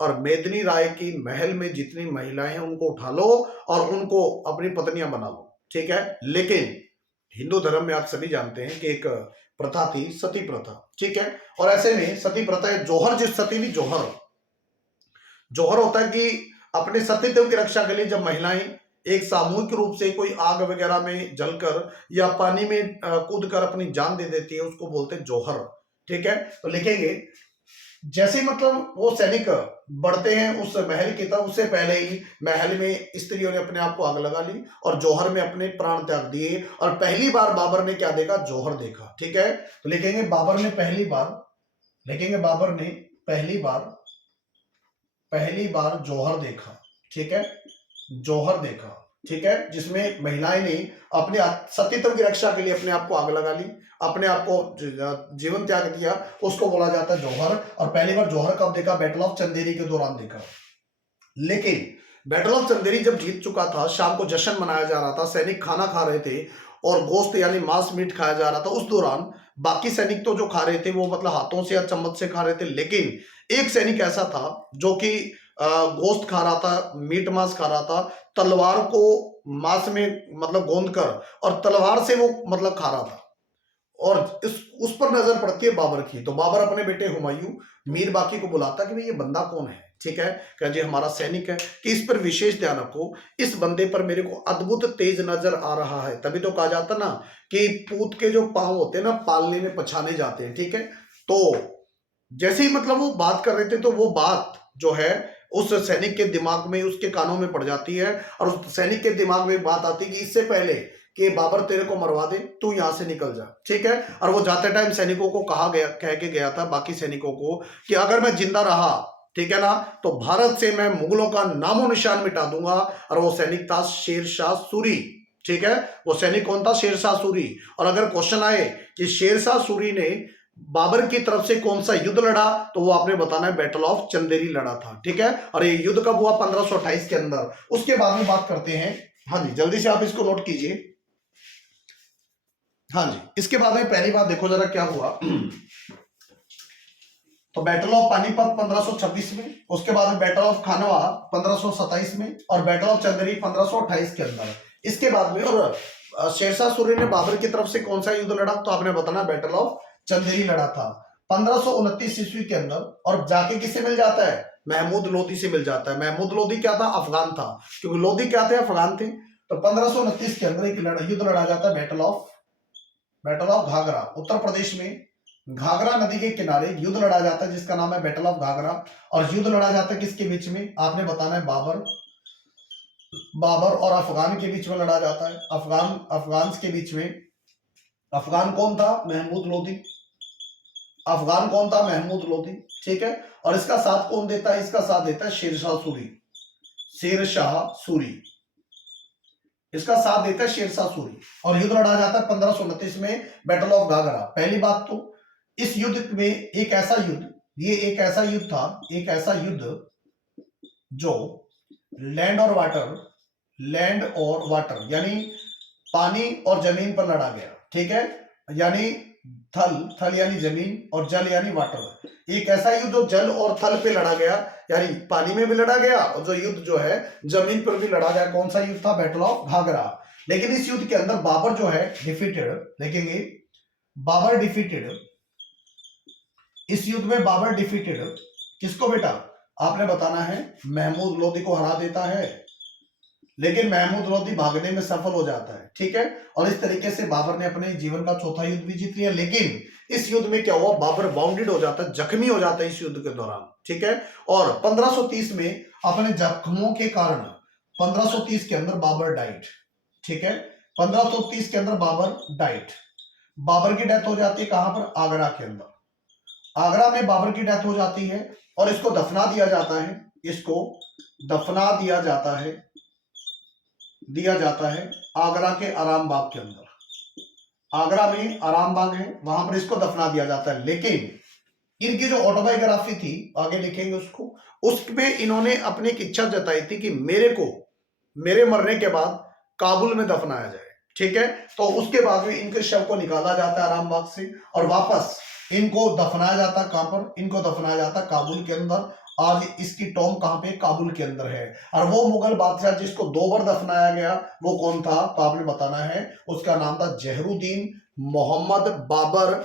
और मेदिनी राय की महल में जितनी महिलाएं हैं उनको उठा लो और उनको अपनी पत्नियां बना लो, ठीक है। लेकिन हिंदू धर्म में आप सभी जानते हैं कि एक प्रथा थी, सती प्रथा, ठीक है। और ऐसे में सती प्रथा जोहर, जिस सती भी जोहर होता है कि अपने सतीत्व की रक्षा के लिए जब महिलाएं एक सामूहिक रूप से कोई आग वगैरह में जलकर या पानी में कूदकर अपनी जान दे देती है, उसको बोलते हैं जौहर। ठीक है, तो लिखेंगे जैसे ही मतलब वो सैनिक बढ़ते हैं उस महल की तरफ, उससे पहले ही महल में स्त्रियों ने अपने आप को आग लगा ली और जौहर में अपने प्राण त्याग दिए। और पहली बार बाबर ने क्या देखा? जौहर देखा। ठीक है, तो लिखेंगे बाबर ने पहली बार, लिखेंगे बाबर ने पहली बार जौहर देखा। ठीक है, जौहर देखा। ठीक है, जिसमें महिलाएं ने अपने सतीत्व की रक्षा के लिए अपने आप को आग लगा ली, अपने आप को जीवन त्याग दिया, उसको बोला जाता है जौहर। और पहली बार जौहर कब देखा? बैटल ऑफ चंदेरी के दौरान देखा। लेकिन बैटल ऑफ चंदेरी जब जीत चुका था, शाम को जश्न मनाया जा रहा था, सैनिक खाना खा रहे थे और गोश्त यानी मांस मीट खाया जा रहा था, उस दौरान बाकी सैनिक तो जो खा रहे थे वो मतलब हाथों से या चम्मच से खा रहे थे, लेकिन एक सैनिक ऐसा था जो कि गोश्त खा रहा था, मीट मांस खा रहा था, तलवार को मांस में मतलब गोंद कर और तलवार से वो मतलब खा रहा था। और उस पर नजर पड़ती है बाबर की। तो बाबर अपने बेटे हुमायूं मीर बाकी को बुलाता कि भाई ये बंदा कौन है? ठीक है, कह जी हमारा सैनिक है, कि इस पर विशेष ध्यान रखो, इस बंदे पर मेरे को अद्भुत तेज नजर आ रहा है। तभी तो कहा जाता ना कि पूत के जो पांव होते हैं ना, पालने में पछाने जाते हैं। ठीक है, तो जैसे ही मतलब वो बात कर रहे थे तो वो बात जो है उस सैनिक के दिमाग में, उसके कानों में पड़ जाती है और उस सैनिक के दिमाग में बात आती है कि इससे पहले कि बाबर तेरे को मरवा दे, तू यहां से निकल जा। ठीक है, और वो जाते टाइम सैनिकों को कह के गया था, बाकी सैनिकों को, कि अगर मैं जिंदा रहा, ठीक है ना, तो भारत से मैं मुगलों का नामो निशान मिटा दूंगा। और वो सैनिक था शेरशाह सूरी। ठीक है, वो सैनिक कौन था? शेरशाह सूरी। और अगर क्वेश्चन आए कि शेरशाह सूरी ने बाबर की तरफ से कौन सा युद्ध लड़ा, तो वो आपने बताना है बैटल ऑफ चंदेरी लड़ा था। ठीक है, और ये युद्ध कब हुआ? 1528 के अंदर। उसके बाद में बात करते हैं, हाँ जी जल्दी से आप इसको नोट कीजिए। हाँ जी, इसके बाद में पहली बात देखो जरा क्या हुआ। तो बैटल ऑफ पानीपत 1526 में, उसके बाद में बैटल ऑफ खानवा 1527 में, और बैटल ऑफ चंदेरी 1528 के अंदर। इसके बाद में और शेरशाह सूरी ने बाबर की तरफ से कौन सा युद्ध लड़ा? तो आपने बताना बैटल ऑफ चंदेरी लड़ा था 1529 ईस्वी के अंदर। और जाके किससे मिल जाता है? महमूद लोदी से मिल जाता है। महमूद लोदी क्या था? अफगान था, क्योंकि लोदी क्या थे? अफगान थे। तो 1529 के अंदर एक युद्ध लड़ा जाता है बैटल ऑफ घाघरा, उत्तर प्रदेश में घाघरा नदी के किनारे युद्ध लड़ा जाता है जिसका नाम है बैटल ऑफ घाघरा। और युद्ध लड़ा जाता है किसके बीच में? आपने बताना है बाबर और अफगान के बीच में लड़ा जाता है। अफगान के बीच में। अफगान कौन था? महमूद लोदी। अफगान कौन था? महमूद लोदी। ठीक है, और इसका साथ कौन देता है? इसका साथ देता है शेरशाह सूरी। शेरशाह सूरी इसका साथ देता है, शेरशाह सूरी। और युद्ध लड़ा जाता है 1529 में बैटल ऑफ घाघरा। पहली बात तो इस युद्ध में एक ऐसा युद्ध, ये एक ऐसा युद्ध था, एक ऐसा युद्ध जो लैंड और वाटर यानी पानी और जमीन पर लड़ा गया। ठीक है, यानी थल यानी जमीन और जल यानी वाटर। एक ऐसा युद्ध जो जल और थल पे लड़ा गया, यानी पानी में भी लड़ा गया और जो युद्ध जो है जमीन पर भी लड़ा गया। कौन सा युद्ध था? Battle of Ghaghra. लेकिन इस युद्ध के अंदर बाबर जो है डिफीटेड, देखेंगे बाबर डिफीटेड। इस युद्ध में बाबर डिफीटेड किसको बेटा? आपने बताना है महमूद लोदी को हरा देता है, लेकिन महमूद लोदी भागने में सफल हो जाता है। ठीक है, और इस तरीके से बाबर ने अपने जीवन का चौथा युद्ध भी जीत लिया। लेकिन इस युद्ध में क्या हुआ? बाबर वाउंडेड हो जाता है, जख्मी हो जाता है इस युद्ध के दौरान। ठीक है, और 1530 में अपने जख्मों के कारण 1530 के अंदर बाबर डाइट। ठीक है, 1530 के अंदर बाबर डाइट। बाबर की डेथ हो जाती है कहां पर? आगरा के अंदर। आगरा में बाबर की डेथ हो जाती है और इसको दफना दिया जाता है, इसको दफना दिया जाता है आगरा के आराम बाग के अंदर। आगरा में आराम बाग है, वहां पर इसको दफना दिया जाता है। लेकिन इनकी जो ऑटोबायोग्राफी थी, आगे लिखेंगे उसको, उसमें इन्होंने अपनी एक इच्छा जताई थी कि मेरे मरने के बाद काबुल में दफनाया जाए। ठीक है, तो उसके बाद में इनके शव को निकाला जाता है आराम बाग से और वापस इनको दफनाया जाता। कहां पर? इनको दफनाया जाता काबुल के अंदर। आज इसकी टॉम कहां पे? काबुल के अंदर है। और वो मुगल बादशाह जिसको 2 बार दफनाया गया वो कौन था? तो आपने बताना है, उसका नाम था जहरूद्दीन मोहम्मद बाबर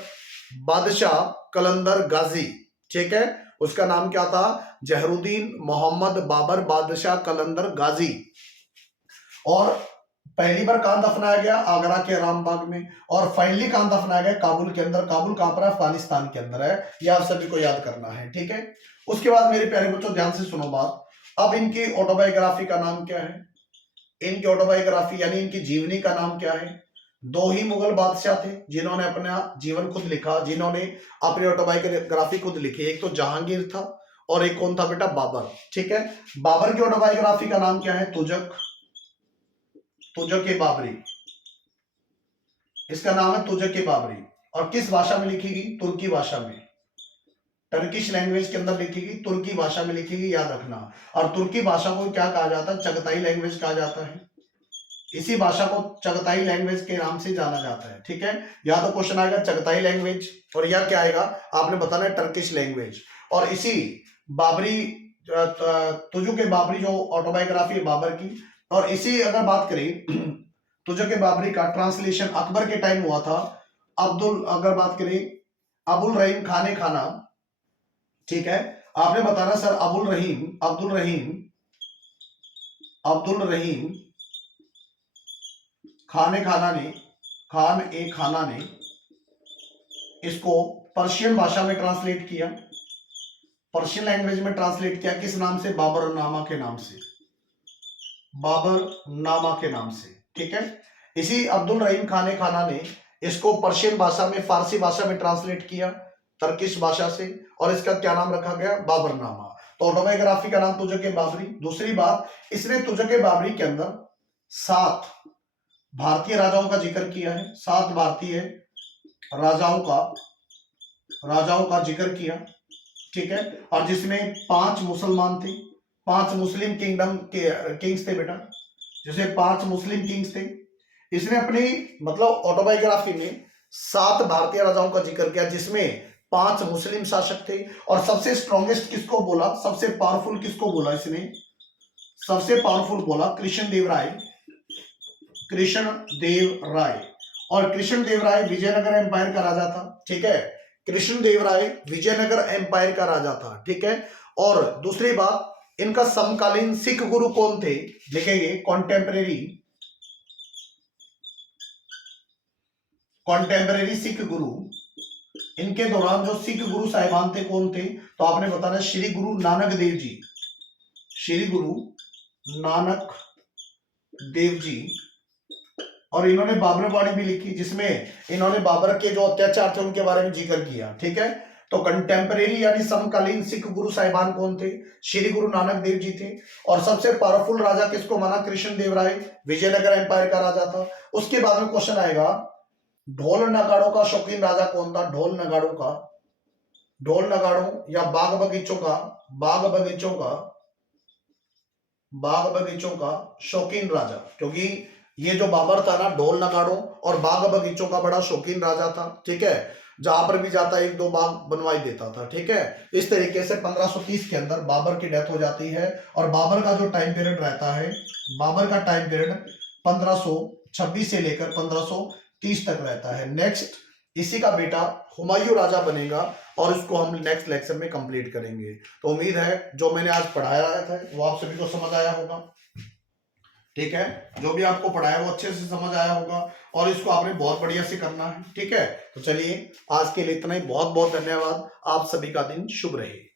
बादशाह कलंदर गाजी। ठीक है, उसका नाम क्या था? जहरूद्दीन मोहम्मद बाबर बादशाह कलंदर गाजी। और पहली बार कहां दफनाया गया? आगरा के रामबाग में। और फाइनली कहां दफनाया गया? काबुल के अंदर। काबुल कहां पर है? अफगानिस्तान के अंदर है। ये आप सभी को याद करना है, ठीक है। उसके बाद मेरे प्यारे बच्चों ध्यान से सुनो बात। अब इनकी ऑटोबायोग्राफी का नाम क्या है? इनकी ऑटोबायोग्राफी यानी इनकी जीवनी का नाम क्या है? दो ही मुगल बादशाह थे जिन्होंने अपना जीवन खुद लिखा, जिन्होंने अपनी ऑटोबायोग्राफी खुद लिखी। एक तो जहांगीर था और एक कौन था बेटा? बाबर, ठीक है। बाबर की ऑटोबायोग्राफी का नाम क्या है? तुजक, तुजक ए बाबरी। इसका नाम है तुजक ए बाबरी। और किस भाषा में लिखी गई? तुर्की भाषा में। टर्किश लैंग्वेज के अंदर लिखी गई, तुर्की भाषा में लिखी गई, याद रखना। और तुर्की भाषा को क्या कहा जाता है? चगताई लैंग्वेज कहा जाता है। इसी भाषा को चगताई लैंग्वेज के नाम से जाना जाता है, ठीक है। या तो क्वेश्चन आएगा चगताई लैंग्वेज, और या क्या आएगा आपने बताना है? Turkish language. और इसी बाबरी तुजुक ए बाबरी जो ऑटोबायोग्राफी है बाबर की, और इसी अगर बात करें तुजुक ए बाबरी का ट्रांसलेशन अकबर के टाइम हुआ था। अगर बात करें अबुल रहीम खान ए खाना, ठीक है। आपने बताना सर अब्दुल रहीम खान ए खाना ने इसको पर्शियन भाषा में ट्रांसलेट किया, पर्शियन लैंग्वेज में ट्रांसलेट किया। किस नाम से? बाबरनामा के नाम से, बाबरनामा के नाम से, ठीक है। इसी अब्दुल रहीम खान ए खाना ने इसको पर्शियन भाषा में, फारसी भाषा में ट्रांसलेट किया, टर्किश भाषा से, और इसका क्या नाम रखा गया? बाबरनामा। तो ऑटोबायोग्राफी का नाम तुजक ए बाबरी। दूसरी बात, इसने तुजक ए बाबरी के अंदर 7 भारतीय राजाओं का जिक्र किया है, 7 भारतीय राजाओं का जिक्र किया, ठीक है। और जिसमें 5 मुसलमान थे, 5 मुस्लिम किंगडम के किंग्स थे बेटा, जैसे 5 मुस्लिम किंग्स थे। इसने अपनी मतलब ऑटोबायोग्राफी में 7 भारतीय राजाओं का जिक्र किया, जिसमें 5 मुस्लिम शासक थे। और सबसे स्ट्रॉन्गेस्ट किसको बोला? सबसे पावरफुल किसको बोला इसने? सबसे पावरफुल बोला कृष्णदेव राय। और कृष्णदेव राय विजयनगर एम्पायर का राजा था, ठीक है। कृष्णदेव राय विजयनगर एम्पायर का राजा था, ठीक है। और दूसरी बात, इनका समकालीन सिख गुरु कौन थे? लिखेंगे कॉन्टेम्परेरी सिख गुरु। इनके दौरान जो सिख गुरु साहिबान थे कौन थे? तो आपने बताना श्री गुरु नानक देव जी, श्री गुरु नानक देव जी। और इन्होंने बाबरवाणी भी लिखी, जिसमें इन्होंने बाबर के जो अत्याचार थे उनके बारे में जिक्र किया, ठीक है। तो कंटेम्परेरी यानी समकालीन सिख गुरु साहिबान कौन थे? श्री गुरु नानक देव जी थे। और सबसे पावरफुल राजा किसको माना? कृष्णदेव राय, विजयनगर एम्पायर का राजा था। उसके बाद में क्वेश्चन आएगा, ढोल नगाड़ों का शौकीन राजा कौन था? ढोल नगाड़ों या बाग बगीचों का शौकीन राजा, क्योंकि ये जो बाबर था ना, ढोल नगाड़ों और बाग बगीचों का बड़ा शौकीन राजा था, ठीक है। जहां पर भी जाता 1-2 बाग बनवाई देता था, ठीक है। इस तरीके से 1530 के अंदर बाबर की डेथ हो जाती है। और बाबर का जो टाइम पीरियड रहता है, बाबर का टाइम पीरियड 1526 से लेकर 1530 तक रहता है। नेक्स्ट इसी का बेटा हुमायूं राजा बनेगा, और इसको हम नेक्स्ट लेक्चर में कंप्लीट करेंगे। तो उम्मीद है जो मैंने आज पढ़ाया था वो आप सभी को समझ आया होगा, ठीक है। जो भी आपको पढ़ाया वो अच्छे से समझ आया होगा, और इसको आपने बहुत बढ़िया से करना है, ठीक है। तो चलिए आज के लिए इतना ही। बहुत बहुत धन्यवाद। आप सभी का दिन शुभ रहे।